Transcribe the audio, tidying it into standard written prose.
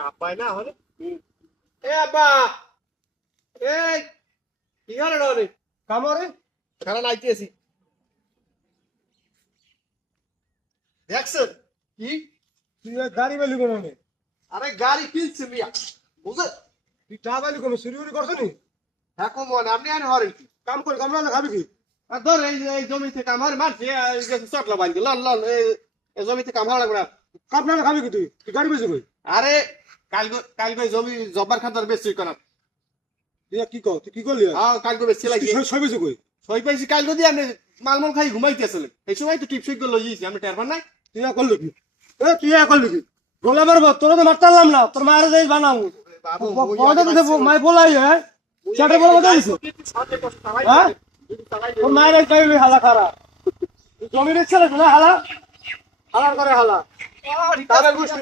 আব্বাই না হলে এ আব্বা এই কি হলো রে কামরে কারণ আইতেছি দেখছেন কি তুই গাড়ি বালি কোনো নেই আরে গাড়ি কিনছি মিয়া বুঝে তুই চা বালি কোনো চুরি করছো নি হ্যাঁ কমন আপনি আনে হরেন কি কাম করে কামলা না খাবি কি আর ধর এই জমিতে কাম হরে মারছি চটলা বাঁধি লন লন এই জমিতে কাম হরে না কামলা না খাবি কি তুই গাড়ি বেশি কই আরে কালকে জমি জব্বার খাতার বেশি করা তুই কি কর তুই কি করলি হ্যাঁ কালকে বেশি লাগি ছয় বেশি কই সই পাইছি কালকে দিয়ে আপনি মালমল খাই ঘুমাইতে আসলে এই সময় তো টিপসই করে লইছি আমি টেরবার নাই তুই করলি কি তুই করলি কি গোলা মারবো তোরা তো মারতাম না তোর মায়ের যাই বানাও বাবু বড়টা দিতে মাই বলাই হ্যাঁ চাটে বলা কথা দিছো হ্যাঁ তোর মায়ের যাই হালা খারা জমির ছেলে না হালা হালার করে হালা তারে গুষ্টি